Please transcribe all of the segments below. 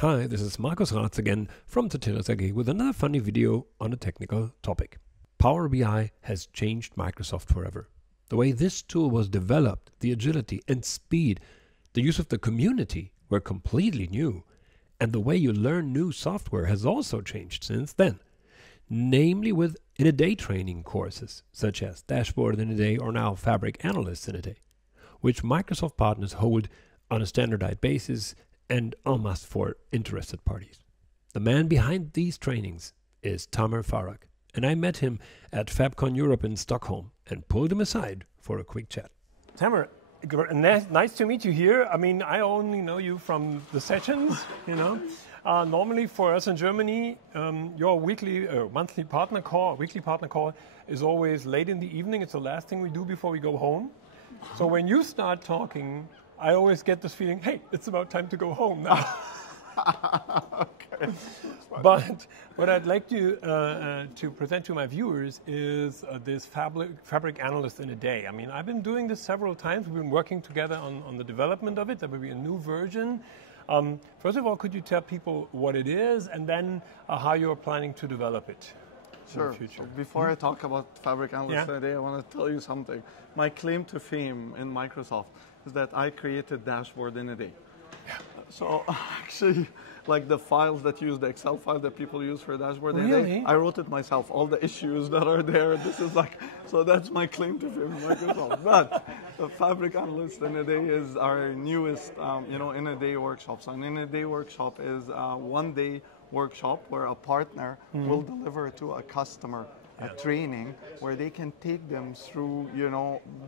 Hi, this is Markus Raths again from Tutelias AG with another funny video on a technical topic. Power BI has changed Microsoft forever. The way this tool was developed, the agility and speed, the use of the community were completely new. And the way you learn new software has also changed since then. Namely with in-a-day training courses, such as Dashboard in a Day or now Fabric Analysts in a Day, which Microsoft partners hold on a standardized basis and en masse for interested parties. The man behind these trainings is Tamer Farag, and I met him at FabCon Europe in Stockholm and pulled him aside for a quick chat. Tamer, nice to meet you here. I mean, I only know you from the sessions, you know. Normally for us in Germany, your weekly partner call is always late in the evening. It's the last thing we do before we go home. So when you start talking, I always get this feeling, hey, it's about time to go home now. Okay. But what I'd like to present to my viewers is this Fabric Analyst in a Day. I mean, I've been doing this several times. We've been working together on the development of it. There will be a new version. First of all, could you tell people what it is and then how you're planning to develop it? Sure. So before I talk about Fabric Analyst in a Day, I want to tell you something. My claim to fame in Microsoft is that I created Dashboard in a Day. Yeah. So actually, like the files that use the Excel file that people use for Dashboard in a Day, I wrote it myself. All the issues that are there, this is like, so that's my claim to fame in Microsoft. But the Fabric Analyst in a Day is our newest, in a day workshop. So an in a day workshop is a 1 day workshop where a partner will deliver to a customer a training where they can take them through,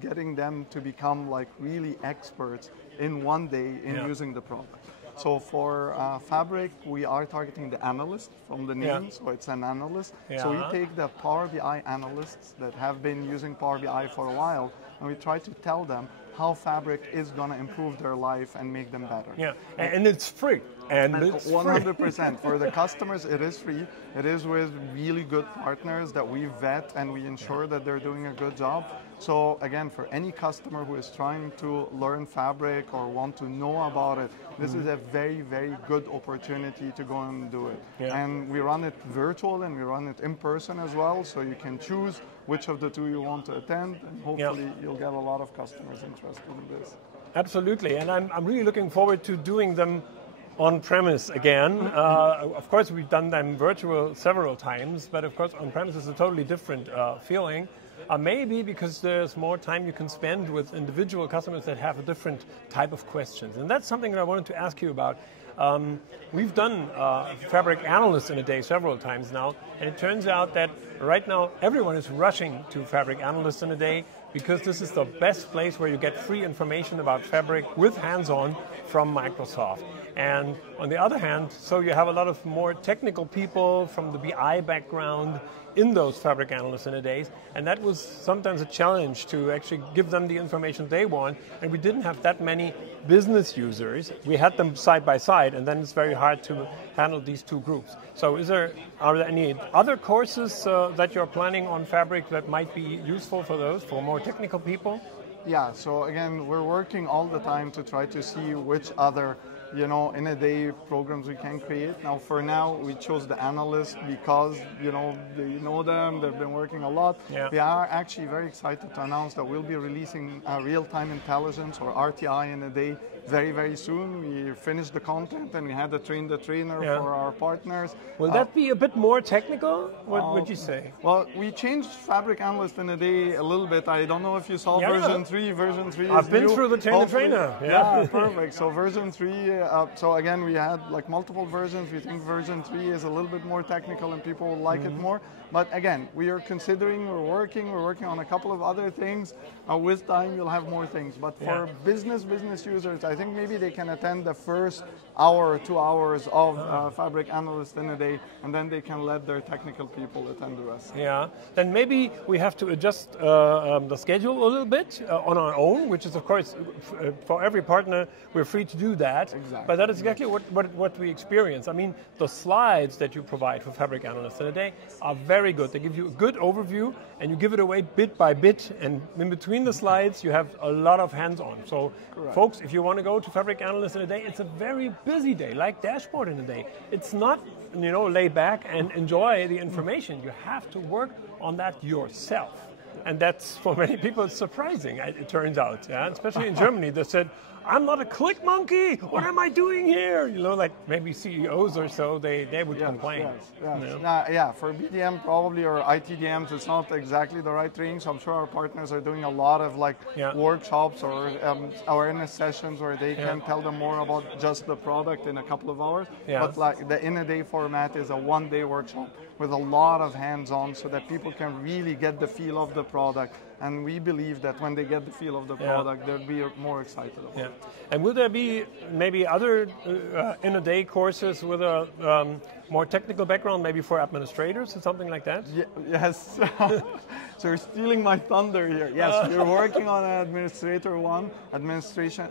getting them to become like really experts in 1 day in using the product. So for Fabric, we are targeting the analyst from the name, so it's an analyst. So we take the Power BI analysts that have been using Power BI for a while, and we try to tell them how Fabric is going to improve their life and make them better. Yeah, and it's free. And it's 100%. For the customers, it is free. It is with really good partners that we vet and we ensure that they're doing a good job. So again, for any customer who is trying to learn Fabric or want to know about it, this is a very, very good opportunity to go and do it. Yeah. And we run it virtual and we run it in person as well, so you can choose which of the two you want to attend, and hopefully you'll get a lot of customers interested in this. Absolutely, and I'm really looking forward to doing them on-premise again. Of course, we've done them virtual several times, but of course, on-premise is a totally different feeling. Maybe because there's more time you can spend with individual customers that have a different type of questions. And that's something that I wanted to ask you about. We've done Fabric Analysts in a Day several times now, and it turns out that right now everyone is rushing to Fabric Analysts in a Day because this is the best place where you get free information about Fabric with hands-on from Microsoft. And on the other hand, so you have a lot of more technical people from the BI background in those Fabric Analysts in a Day, and that was sometimes a challenge to actually give them the information they want, and we didn't have that many business users. We had them side by side, and then it's very hard to handle these two groups. So are there any other courses that you're planning on Fabric that might be useful for those, for more technical people? Yeah, so again, we're working all the time to try to see which other in a day programs we can create. Now, for now, we chose the analysts because, they know them, they've been working a lot. Yeah. We are actually very excited to announce that we'll be releasing real-time intelligence or RTI in a day very, very soon. We finished the content and we had to train the trainer for our partners. Will that be a bit more technical? What would you say? Well, we changed Fabric Analyst in a Day a little bit. I don't know if you saw version 3. Version 3 I've been through the trainer. Yeah, perfect. So version 3, so again, we had like multiple versions. We think version 3 is a little bit more technical and people will like it more. But again, we're working on a couple of other things. With time, you'll have more things. But for business users, I think maybe they can attend the first hour or 2 hours of Fabric Analyst in a Day, and then they can let their technical people attend the rest. Yeah, then maybe we have to adjust the schedule a little bit on our own, which is, of course, for every partner, we're free to do that. Exactly. Exactly. But that is exactly what we experience. I mean, the slides that you provide for Fabric Analysts in a Day are very good. They give you a good overview, and you give it away bit by bit, and in between the slides, you have a lot of hands-on. So, correct. Folks, if you want to go to Fabric Analysts in a Day, it's a very busy day, like Dashboard in a Day. It's not, lay back and enjoy the information. You have to work on that yourself. And that's, for many people, surprising, it turns out. Yeah? Especially in Germany, they said, I'm not a click monkey. What am I doing here? Like maybe CEOs or so, they would complain. Yes. For BDM probably or ITDMs, it's not exactly the right training. So I'm sure our partners are doing a lot of workshops or awareness sessions where they can tell them more about just the product in a couple of hours. Yeah. But like the In a Day format is a one-day workshop with a lot of hands-on so that people can really get the feel of the product. And we believe that when they get the feel of the product, they'll be more excited about it. And will there be maybe other In a Day courses with a more technical background, maybe for administrators or something like that? Yes. So you're stealing my thunder here. Yes, we're working on an administrator one,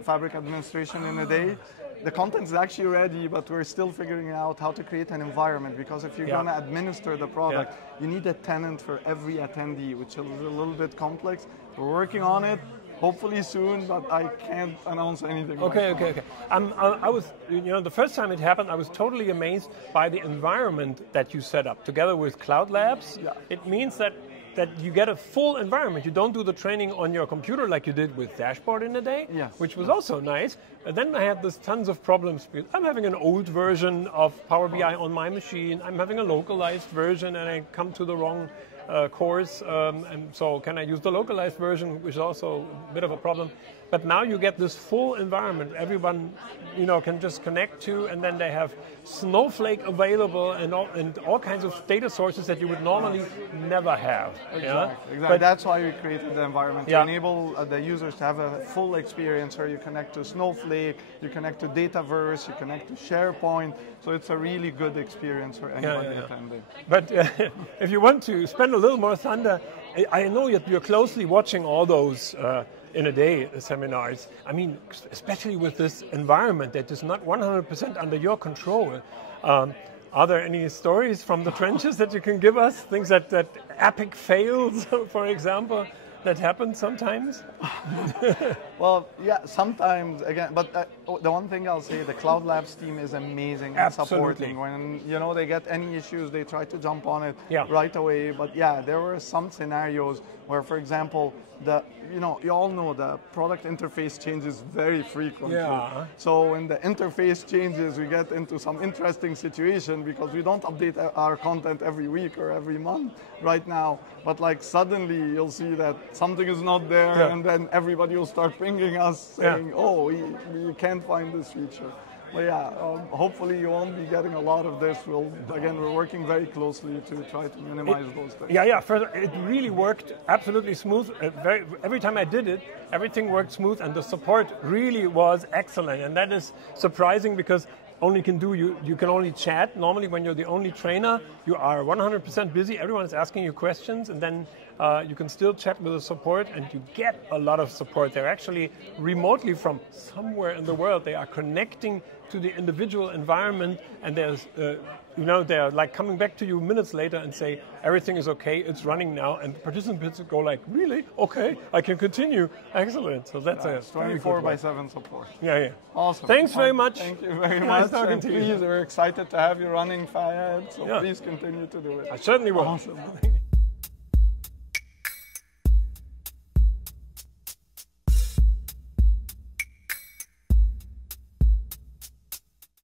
Fabric administration In a Day. The content is actually ready, but we're still figuring out how to create an environment, because if you're going to administer the product, you need a tenant for every attendee, which is a little bit complex. We're working on it, hopefully soon, but I can't announce anything. Okay. I was, the first time it happened, I was totally amazed by the environment that you set up together with Cloud Labs. Yeah. It means that you get a full environment. You don't do the training on your computer like you did with Dashboard in a Day, which was also nice. And then I had this tons of problems because I'm having an old version of Power BI on my machine. I'm having a localized version and I come to the wrong course. And so can I use the localized version, which is also a bit of a problem. But now you get this full environment. Everyone, can just connect to, and then they have Snowflake available and all kinds of data sources that you would normally never have. Exactly. But that's why we created the environment to enable the users to have a full experience where you connect to Snowflake, you connect to Dataverse, you connect to SharePoint. So it's a really good experience for anybody attending. But if you want to spend a little more thunder, I know that you're closely watching all those In a Day seminars. I mean, especially with this environment that is not 100% under your control. Are there any stories from the trenches that you can give us? Things that epic fails, for example, that happen sometimes? Well, sometimes, again, but the one thing I'll say, the Cloud Labs team is amazing at supporting. When, they get any issues, they try to jump on it right away. But there were some scenarios where, for example, you all know the product interface changes very frequently. Yeah. So when the interface changes, we get into some interesting situation because we don't update our content every week or every month right now. But like suddenly you'll see that something is not there, and then everybody will start pinging us saying, oh, we can't find this feature. But hopefully you won't be getting a lot of this. We're working very closely to try to minimize those things. Further, it really worked absolutely smooth. Every time I did it, everything worked smooth, and the support really was excellent. And that is surprising because you can only chat. Normally, when you're the only trainer, you are 100% busy. Everyone is asking you questions, and then you can still chat with the support, and you get a lot of support. They're actually remotely from somewhere in the world. They are connecting to the individual environment, and there's, they're like coming back to you minutes later and say, everything is okay, it's running now, and participants go like, really? Okay, I can continue. Excellent. So that's a 24/7 support. Yeah. Awesome. Thanks very much. Thank you very much. Talking to you. We're excited to have you running FIAD, so please continue to do it. I certainly will. Awesome.